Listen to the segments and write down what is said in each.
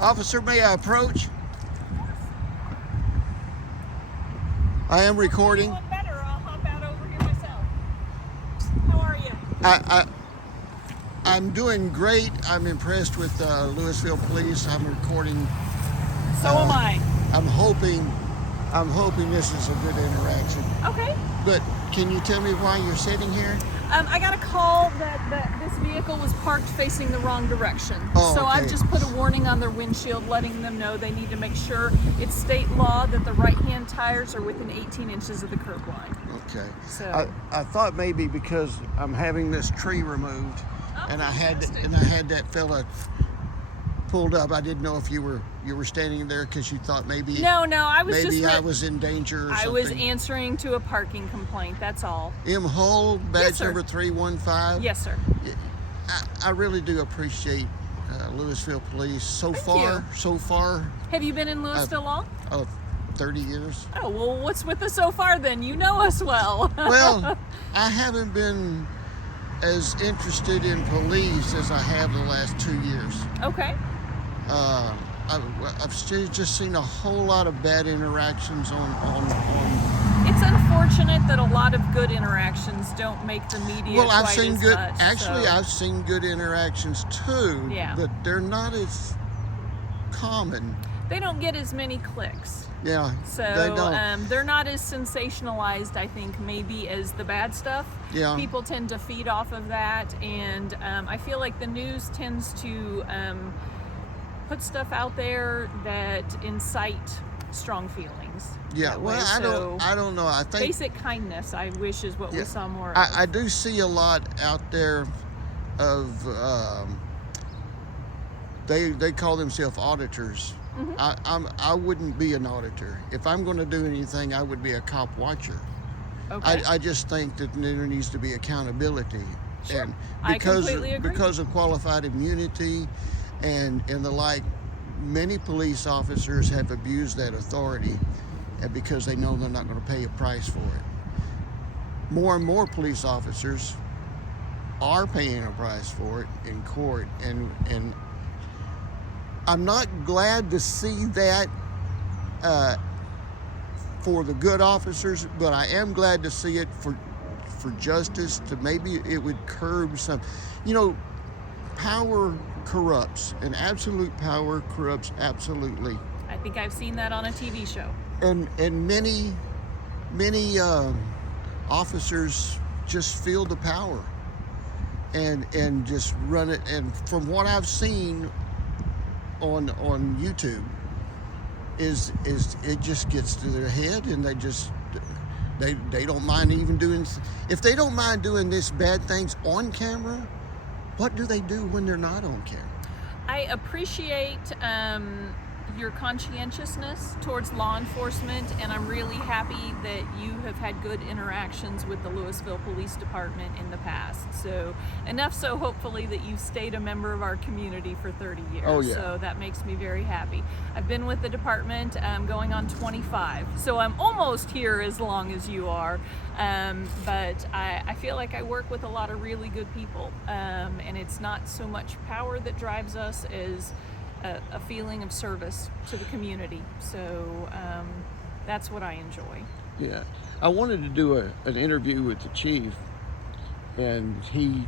Officer, may I approach? I am recording. If you're doing better, I'll hop out over here myself. How are you? I'm doing great. I'm impressed with Lewisville Police. I'm recording. So am I. I'm hoping this is a good interaction. Okay. But can you tell me why you're sitting here? I got a call that this vehicle was parked facing the wrong direction. Oh, so okay. I've just put a warning on their windshield letting them know they need to make sure it's state law that the right-hand tires are within 18 inches of the curb line. Okay. So I thought maybe because I'm having this tree removed, and I had that fella pulled up. I didn't know if you were standing there because you thought maybe No, I was maybe just I was in danger or something. I was answering to a parking complaint, that's all. M. Hull, badge Yes, sir. number 315. Yes, sir. I really do appreciate Lewisville Police so far. Have you been in Lewisville long? 30 years. Oh, well, what's with the so far then? You know us well. Well, I haven't been as interested in police as I have the last 2 years. Okay. I've still just seen a whole lot of bad interactions on. It's unfortunate that a lot of good interactions don't make the media. Well, I've quite seen as good. much, Actually, so. I've seen good interactions too. Yeah. But they're not as common. They don't get as many clicks. Yeah. So they don't. they're not as sensationalized, I think, maybe as the bad stuff. Yeah. People tend to feed off of that, and I feel like the news tends to put stuff out there that incite strong feelings. Yeah. that Well, way. I don't know. I think Basic kindness, I wish, is what we saw more of. I do see a lot out there of they call themselves auditors. Mm-hmm. I wouldn't be an auditor. If I'm going to do anything, I would be a cop watcher. Okay. I just think that there needs to be accountability. Sure. And I completely agree. because of qualified immunity and the like, many police officers have abused that authority because they know they're not going to pay a price for it. More and more police officers are paying a price for it in court, and I'm not glad to see that for the good officers, but I am glad to see it for justice, to maybe it would curb some, power corrupts, and absolute power corrupts absolutely. I think I've seen that on a TV show. And many officers just feel the power and just run it. And from what I've seen on YouTube, is it just gets to their head, and they don't mind even doing. If they don't mind doing this bad things on camera, what do they do when they're not on camera? I appreciate your conscientiousness towards law enforcement, and I'm really happy that you have had good interactions with the Lewisville Police Department in the past. So enough so, hopefully, that you've stayed a member of our community for 30 years. Oh, yeah. So that makes me very happy. I've been with the department going on 25, so I'm almost here as long as you are. But I feel like I work with a lot of really good people, and it's not so much power that drives us as a feeling of service to the community. So that's what I enjoy. Yeah, I wanted to do an interview with the chief, and he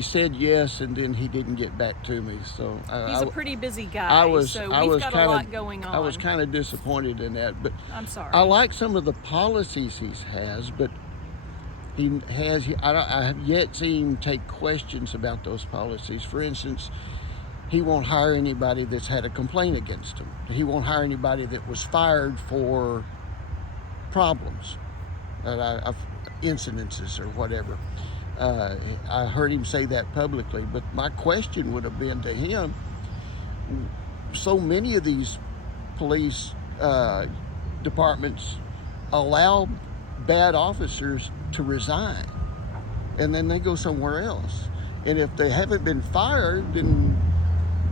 said yes, and then he didn't get back to me. So he's a pretty busy guy. We've got a lot going on. I was kind of disappointed in that, but I'm sorry. I like some of the policies he has, but I have yet seen him take questions about those policies. For instance, he won't hire anybody that's had a complaint against him. He won't hire anybody that was fired for problems, incidences or whatever. I heard him say that publicly, but my question would have been to him, so many of these police departments allow bad officers to resign, and then they go somewhere else. And if they haven't been fired, then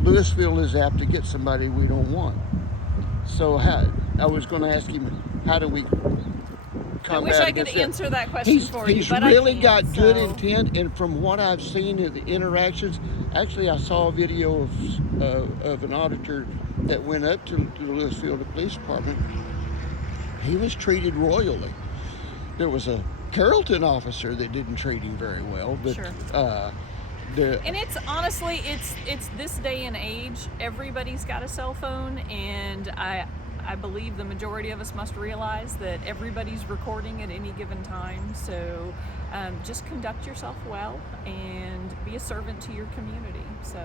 Lewisville is apt to get somebody we don't want. So I was going to ask him, how do we I wish combat I could against that. answer that question for you, He's but really I got can't, good so. intent, and from what I've seen in the interactions, actually I saw a video of an auditor that went up to the Lewisville Police Department. He was treated royally. There was a Carrollton officer that didn't treat him very well, but Sure. And it's honestly, it's this day and age, everybody's got a cell phone, and I believe the majority of us must realize that everybody's recording at any given time. So just conduct yourself well and be a servant to your community. So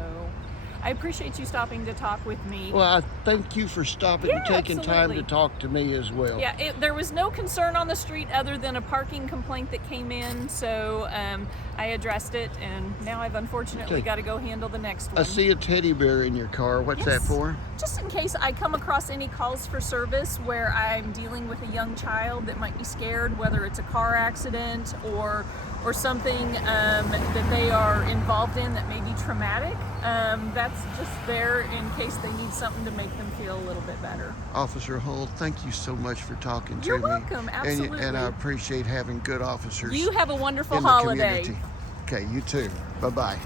I appreciate you stopping to talk with me. Well, I thank you for stopping and taking time absolutely. to talk to me as well. Yeah, there was no concern on the street other than a parking complaint that came in, so I addressed it, and now I've unfortunately got to go handle the next one. I see a teddy bear in your car. What's that for? Just in case I come across any calls for service where I'm dealing with a young child that might be scared, whether it's a car accident or something that they are involved in that may be traumatic. That's just there in case they need something to make them feel a little bit better. Officer Hull, thank you so much for talking to You're me. welcome, absolutely. And I appreciate having good officers. You have a wonderful in the holiday. community. Okay, you too. Bye-bye.